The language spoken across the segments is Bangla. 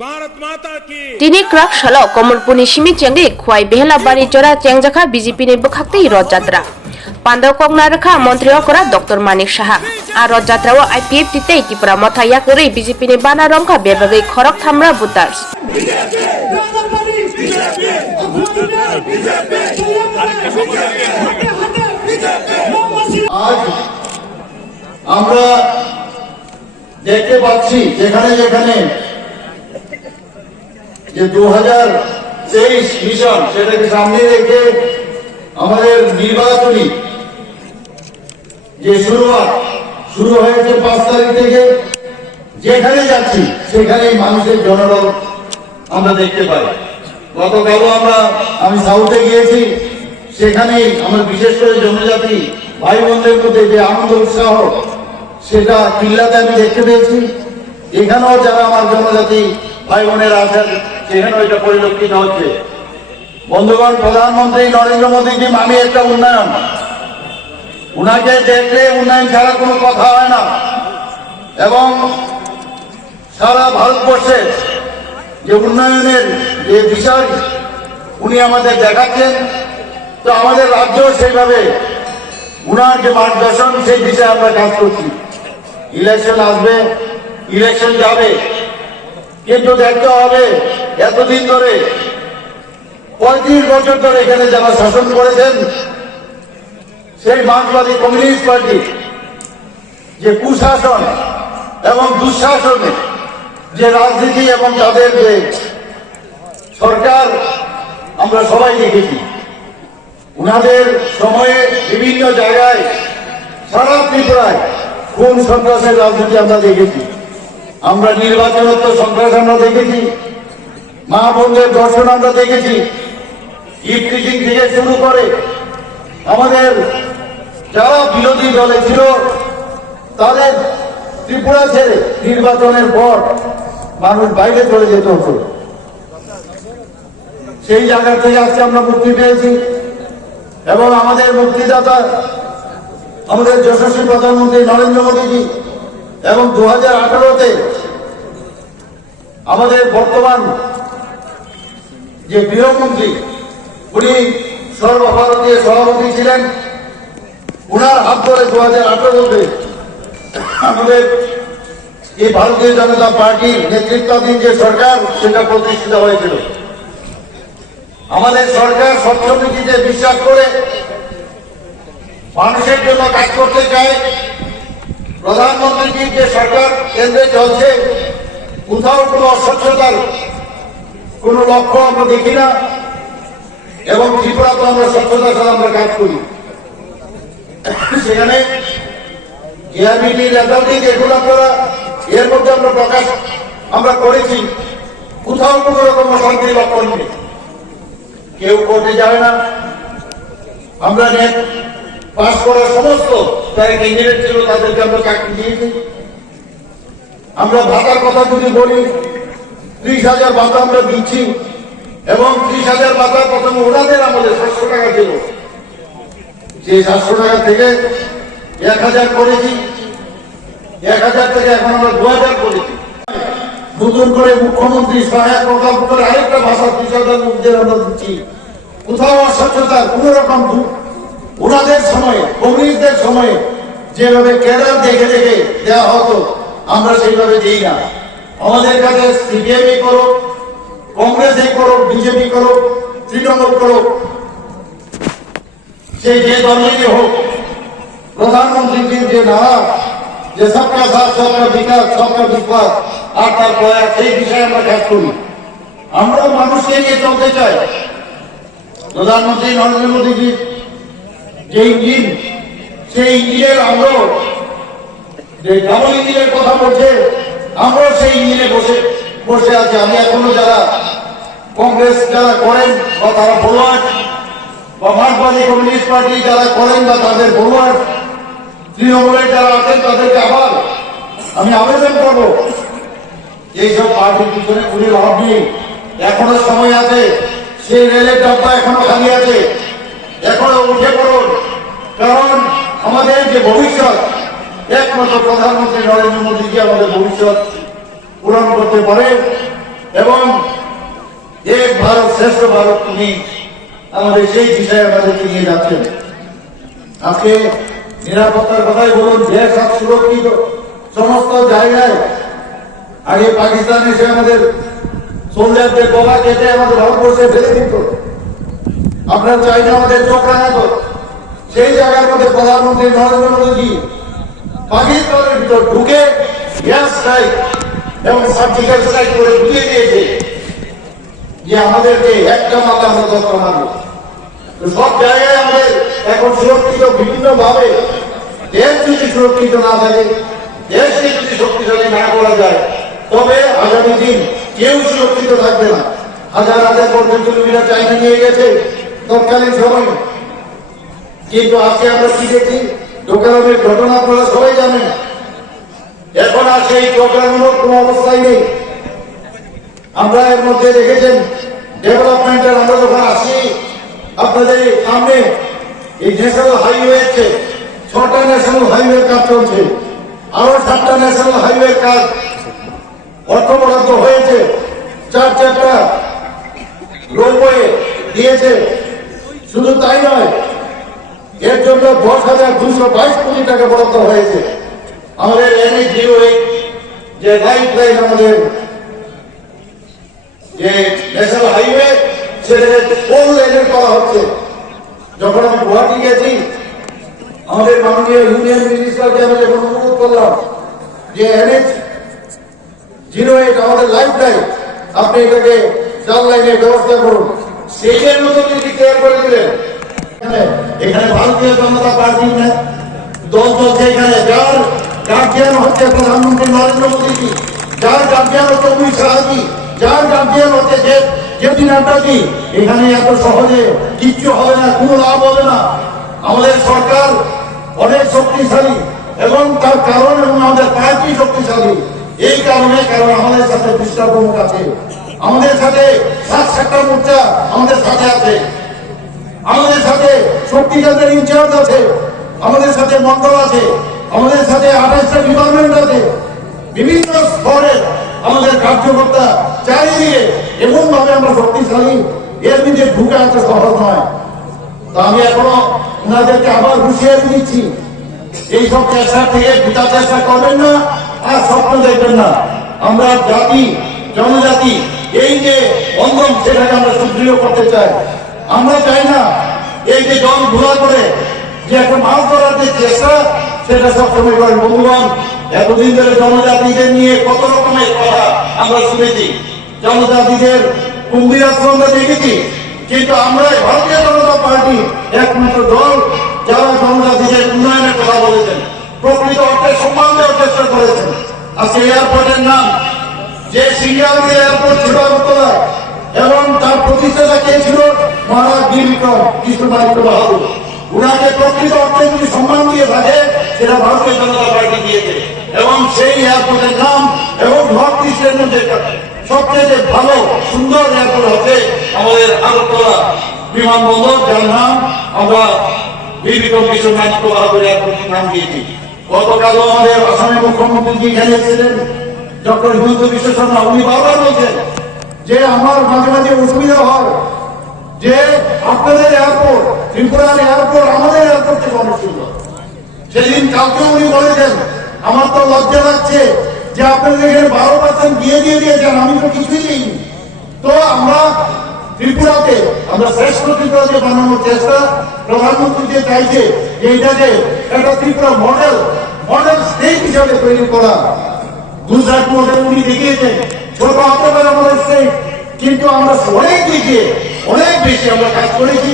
Dini krak shalok komulpuni simi cenggi khwai behla bani jora cengjakha BJP ni bukhakte rod jatra Pandaw kongna rakha mantri okora Dr. Manik Saha a rod jatra o IPF titei tipura mothaya kori BJP ni bana romkha bebagai khorok thamra butars আজ আমরা দেখতে পাচ্ছি যেখানে যে 2023 মিশন সেটাকে সামনে রেখে আমাদের নির্বাচনী যে শুরু হয়েছে 5 তারিখ থেকে যেখানে যাচ্ছি সেখানেই মানুষের জনরল আমরা দেখতে পাই। গতকালও আমি সাউথে গিয়েছি, সেখানেই আমরা বিশেষ করে জনজাতি ভাই বোনদের মধ্যে যে আনন্দ উৎসাহ সেটা কিল্লাতে আমি দেখতে পেয়েছি। এখানেও যারা আমার জনজাতি ভাই বোনেরা আছেন সেখানেও এটা পরিলক্ষিত হচ্ছে। বন্ধুগণ, প্রধানমন্ত্রী নরেন্দ্র মোদীজি মানে একটা উন্নয়ন, উনাকে দেখলে উন্নয়ন ছাড়া কোনো কথা হয় না এবং সারা ভারতবর্ষে যে উন্নয়নের যে বিষয় উনি আমাদের দেখাচ্ছেন, তো আমাদের রাজ্য সেইভাবে উনার যে মার্গদর্শন সেই বিষয়ে আমরা কাজ করছি। ইলেকশন আসবে, ইলেকশন যাবে, কিন্তু দেখতে হবে এতদিন ধরে 35 বছর ধরে এখানে যারা শাসন করেছেন সেই মার্ক্সবাদী কমিউনিস্ট পার্টি যে কুশাসন এবং দুঃশাসনে যে রাজনীতি এবং তাদের যে সরকার আমরা সবাই দেখেছি। উনাদের সময়ে বিভিন্ন জায়গায় সারা ত্রিপুরায় খুন সন্ত্রাসের রাজনীতি আমরা দেখেছি, আমরা নির্বাচনোত্তর সন্ত্রাস আমরা দেখেছি, মা বোনদের ধর্ষণ আমরা দেখেছি, ইফটিজিং থেকে শুরু করে আমাদের যারা বিরোধী দলে ছিল তাদের ত্রিপুরা ছেড়ে নির্বাচনের পর মানুষ বাইরে চলে যেতে হতো। সেই জায়গা থেকে আজকে আমরা মুক্তি পেয়েছি এবং আমাদের মুক্তিদাতা আমাদের যশস্বী প্রধানমন্ত্রী নরেন্দ্র মোদীজি এবং 2018-তে আমাদের বর্তমান যে গৃহমন্ত্রী উনি সর্বভারতীয় সভাপতি ছিলেন, উনার হাত ধরে 2018-তে আমাদের এই ভারতীয় জনতা পার্টির নেতৃত্বাধীন যে সরকার সেটা প্রতিষ্ঠিত হয়েছিল। আমাদের সরকার স্বচ্ছনীতিতে বিশ্বাস করে মানুষের জন্য কাজ করতে চায়। প্রধানমন্ত্রীর যে সরকার কেন্দ্রে চলছে, কোথাও কোনো অস্বচ্ছতার কোনো লক্ষ্য আমরা দেখি না এবং ত্রিপুরা তো আমরা স্বচ্ছতার সাথে আমরা কাজ করি। সেখানে জিআরবিটি রেজাল্টে যেগুলো করা এর মধ্যে আমরা প্রকাশ আমরা করেছি, কোথাও কোনো রকম অশান্তির লক্ষণ নেই, কেউ কোর্টে যাবে না। আমরা নেট পাস করা সমস্ত যারা ক্যান্ডিডেট ছিল তাদেরকে আমরা চাকরি দিয়েছি। আমরা ভাতার কথা যদি বলি, 30,000 ভাতা আমরা দিচ্ছি এবং 30,000 ভাতা প্রথমে ওনাদের আমাদের 700 টাকা ছিল, সেই 700 টাকা থেকে 1,000 করেছি, 1,000 থেকে এখন আমরা 2,000 করেছি। নতুন করে মুখ্যমন্ত্রী সহায়ক প্রকল্প করে আরেকটা ভাষা 30,000 লোকদের আমরা দিচ্ছি। কোথাও অস্বচ্ছতার কোন রকম ওনাদের সময়ে কমিউনিস্টদের সময়ে যেভাবে কেরার দেখে দেখে দেওয়া হতো আমরা সেইভাবে দিই না। আমাদের কাছে সিপিএমই করো, কংগ্রেসই করো, বিজেপি করো, তৃণমূল করো, সেই যে দলেরই হোক, প্রধানমন্ত্রীর যে নারা যে সবকা সাথ সবকা বিকাশ সবকা বিকাশ আর তার প্রয়াস, সেই বিষয়ে আমরা কাজ করি। আমরা মানুষকে নিয়ে চলতে চাই। প্রধানমন্ত্রী নরেন্দ্র মোদীজির যে ইঞ্জিন, সেই ইঞ্জিনের আমরা যে ডাবল ইঞ্জিনের কথা বলছে, আমরা সেই ইঞ্জিনে বসে আছি। আমি এখনো যারা কংগ্রেস যারা করেন বা তারা ফলোয়ার বা মার্ক্সবাদী কমিউনিস্ট পার্টি যারা করেন বা তাদের ফলোয়ার, তৃণমূলের যারা আছেন তাদেরকে আবার আমি আবেদন করবো, এইসব পার্টির পিছনে কোনো লাভ নেই, এখনো সময় আছে, সেই রেলের ডাব্বা এখনো খালি আছে, এখনো উঠে পড়ুন। কারণ আমাদের যে ভবিষ্যৎ একমাত্র প্রধানমন্ত্রী নরেন্দ্র মোদীজি আমাদের ভবিষ্যৎ পূরণ করতে পারে এবং এক ভারত শ্রেষ্ঠ ভারত তুমি আমাদের সেই বিষয়ে আমাদেরকে নিয়ে যাচ্ছেন। আজকে নিরাপত্তার কথাই বলুন, দেশ আজ সুরক্ষিত সমস্ত জায়গায়। আগে পাকিস্তান এসে আমাদের সোলজারদের গলা কেটে আমাদের ভারতবর্ষে ফেলে দিত, আপনারা চাই না আমাদের চোখ রাঙাতো। সেই জায়গার মধ্যে প্রধানমন্ত্রী নরেন্দ্র মোদী পাকিস্তানের ভিতর ঢুকে এয়ার স্ট্রাইক এবং সার্জিক্যাল স্ট্রাইক করে ঢুকিয়ে দিয়েছে যে আমাদেরকে একটা মারলে আমরা 10টা মারব। সব জায়গায় আমাদের এখন সুরক্ষিত বিভিন্ন ভাবে। দেশ যদি সুরক্ষিত না থাকে, দেশকে যদি শক্তিশালী না করা যায়, তবে আগামী দিন কেউ সুরক্ষিত থাকবে না। হাজার হাজার বর্গ কিলোমিটার চাইনা নিয়ে গেছে তৎকালীন সময়, কিন্তু আজকে আমরা কি দেখি? ডোকলামের ঘটনা আপনারা সবাই জানেন। এখন আর সেই ডোকলামের কোনো অবস্থায় নেই। আমরা এর মধ্যে দেখেছেন ডেভেলপমেন্টের, আমরা যখন আসি আপনাদের সামনে এই ন্যাশনাল হাইওয়েতে 6টা ন্যাশনাল হাইওয়ে কাজ চলছে, আরো 7টা ন্যাশনাল হাইওয়ে কাজ অর্থ বরাদ্দ হয়েছে, 4টা রোপওয়ে দিয়েছে। শুধু তাই নয়, এর জন্য 10,222 কোটি টাকা বরাদ্দ হয়েছে। আমাদের NH-08 যে লাইফ লাইন, আমাদের যে ন্যাশনাল হাইওয়ে, সেটাকে 4 লেনের করা হচ্ছে। যখন আমি গুয়াহাটি গেছি, আমাদের মাননীয় ইউনিয়ন মিনিস্টারকে আমি যখন অনুরোধ করলাম যে NH-08 আমাদের লাইফ লাইন, আপনি এটাকে 4 লাইনের ব্যবস্থা করুন, সেই মতো তিনি ডিক্লেয়ার করে দিলেন। এখানে ভারতীয় জনতা পার্টি দল চলছে, এখানে যার গার্জিয়ান হচ্ছে প্রধানমন্ত্রী নরেন্দ্র মোদীজি, যার গার্জিয়ান হচ্ছে অমিত শাহজি, যার গার্জিয়ান হচ্ছে জেপি নাড্ডাজি। এখানে এত সহজে কিচ্ছু হবে না, কোনো লাভ হবে না। আমাদের সরকার অনেক শক্তিশালী এবং তার কারণ এবং আমাদের পার্টি শক্তিশালী এই কারণে, কারণ আমাদের সাথে বিস্তার প্রমুখ আছে, আমাদের সাথে 7টা মোর্চা আমাদের সাথে আছে, আমাদের সাথে শক্তি কেন্দ্রের ইনচার্জ আছে, আমাদের সাথে মন্ডল আছে, আমাদের সাথে 28টা ডিপার্টমেন্ট আছে, বিভিন্ন স্তরে আমাদের কার্যকর্তা চারিদিকে এমন ভাবে আমরা শক্তিশালী, এর মধ্যে ঢুকে আসা সহজ নয়। তা আমি এখনো ওনাদেরকে আবার হুঁশিয়ারি দিচ্ছি, এইসব চেষ্টা থেকে বিটা চেষ্টা করবেন না, আর স্বপ্ন দেখবেন না। আমরা জাতি জনজাতি এই যে বন্ধন, সেটাকে আমরা সুদৃঢ় করতে চাই। আমরা চাই না এই যে জল ঘোলা করে যে একটা মাছ ধরার যে চেষ্টা, সেটা সবসময় করেন। বন্ধুগণ, এতদিন ধরে জনজাতিদের নিয়ে কত রকমের কথা আমরা শুনেছি, জনজাতিদের কুম্ভীর আশ্রম আমরা দেখেছি, কিন্তু আমরা ভারতীয় জনতা পার্টি একমাত্র দল যারা জনজাতিদের উন্নয়নের কথা বলেছেন, প্রকৃত অর্থে সম্মান দেওয়ার চেষ্টা করেছেন। আজকে এয়ারপোর্টের নাম যে সিঙ্গাপুর এয়ারপোর্ট ছিল আগরতলায়, এবং তার প্রতিষ্ঠাতা কে ছিল? মহারাজ বীর বিক্রম কৃষ্ণমাদিত্য বাহাদুর। উনাকে প্রকৃত অর্থে যদি সম্মান দিয়ে থাকে, সেটা ভারতীয় জনতা পার্টি দিয়েছে। এবং সেই এয়ারপোর্টের নাম এবং নর্থ ইস্টের মধ্যে সবচেয়ে ভালো সুন্দর এয়ারপোর্ট হচ্ছে আমাদের আগরতলা বিমানবন্দর, যার নাম আমরা বীর বিক্রম কৃষ্ণমাদিত্য বাহাদুর এয়ারপোর্টের নাম দিয়েছি। গতকালও আমাদের আসামের মুখ্যমন্ত্রী এখানে এসেছিলেন, ডক্টর হিমন্ত বিশ্ব শর্মা। উনি বারবার বলছেন যে আমার মাঝে মাঝে অসুবিধা হয় যে আপনাদের এয়ারপোর্ট, ত্রিপুরার এয়ারপোর্ট আমাদের এয়ারপোর্ট থেকে অনেক সুন্দর। সেদিন কালকে উনি বলেছেন, আমার তো লজ্জা লাগছে যে আপনাদের এখানে 12% দিয়ে দিয়েছেন, আমি তো কিছুই দিইনি। তো আমরা ত্রিপুরাকে, আমরা শ্রেষ্ঠ ত্রিপুরাকে বানানোর চেষ্টা, প্রধানমন্ত্রী যে চাইছে এইটাকে একটা ত্রিপুরা মডেল স্টেট হিসাবে তৈরি করা। গুজরাট মডেল উনি দেখিয়েছেন, ছোট হতে পারে আমাদের স্টেট, কিন্তু আমরা অনেক দিকে অনেক বেশি আমরা কাজ করেছি,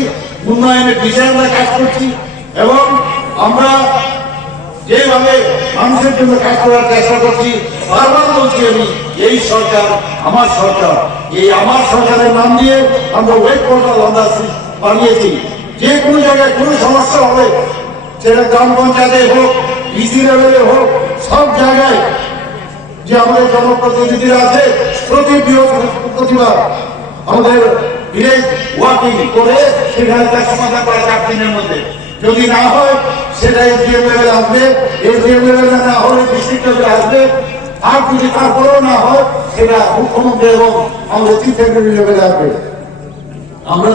উন্নয়নের বিষয়ে আমরা কাজ করছি, এবং আমরা যেভাবে মানুষের জন্য কাজ করার চেষ্টা করছি। বারবার বলছি আমি, এই সরকার আমার সরকার, এই আমার সরকারের নাম দিয়ে আমরা ওয়েব পোর্টাল আমরা বানিয়েছি। যে কোনো জায়গায় কোনো সমস্যা হবে, সেটা গ্রাম পঞ্চায়েতে হোক, ডিসি লেভেলে হোক, সব জায়গায় যে আমাদের জনপ্রতিনিধিরা আছে, প্রতি বৃহস্পতিবার আমাদের ভিলেজ ওয়াকিং করে সেখানে তার সমাধান করা 4 দিনের মধ্যে। যদি না হয় সেটা এসডিএম লেভেলে আসবে, এসডিএম লেভেলে না হলে ডিস্ট্রিক্ট লেভেলে আসবে, আর যদি তারপরেও না হয় সেটা মুখ্যমন্ত্রী এবং আমাদের চিফ সেক্রেটারি লেভেলে আসবে। আমরা